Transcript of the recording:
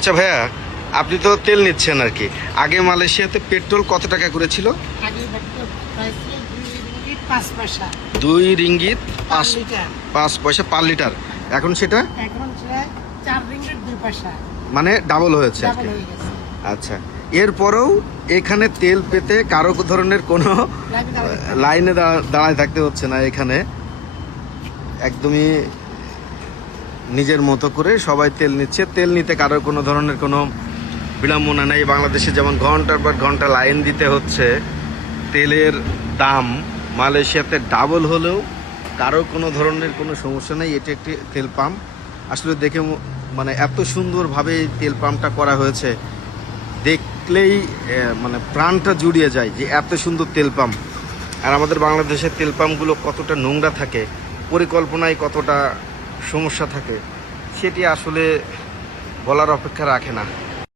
আচ্ছা ভাইয়া, আপনি তো তেল নিচ্ছেন আর কি। আগে মালয়েশিয়াতে পেট্রোল কত টাকা করে ছিল? আগে পেট্রোল প্রাইস ছিল 2 রিঙ্গিট 5 পয়সা। 2 রিঙ্গিত পার 5 লিটার। 5 পয়সা পার লিটার। এখন সেটা এখন সেটা 4 রিঙ্গিট 2 পয়সা। মানে ডাবল হয়েছে আর ডাবল কি। হয়ে গেছে। আচ্ছা, এরপরেও এখানে তেল পেতে কারো ধরনের কোনো লাইনে দাঁড়াতে হবে না। লাইনে দাঁড়ায় থাকতে হচ্ছে না। এখানে একদমই নিজের মতো করে সবাই তেল নিচ্ছে। তেল নিতে কারো কোনো ধরনের কোনো বিড়ম্বনা নেই। বাংলাদেশে যেমন ঘন্টার পর ঘন্টা লাইন দিতে হচ্ছে, তেলের দাম মালয়েশিয়াতে ডাবল হলেও কারো কোনো ধরনের কোনো সমস্যা নেই। এটি একটি তেল পাম্প। আসলে দেখে মানে এত সুন্দরভাবে এই তেল পাম্পটা করা হয়েছে, দেখলেই মানে প্রাণটা জুড়িয়ে যায় যে এত সুন্দর তেল পাম্প। আর আমাদের বাংলাদেশের তেল পাম্পগুলো কতটা নোংরা থাকে, পরিকল্পনায় কতটা সমস্যা থাকে, সেটি আসলে বলার অপেক্ষা রাখে না।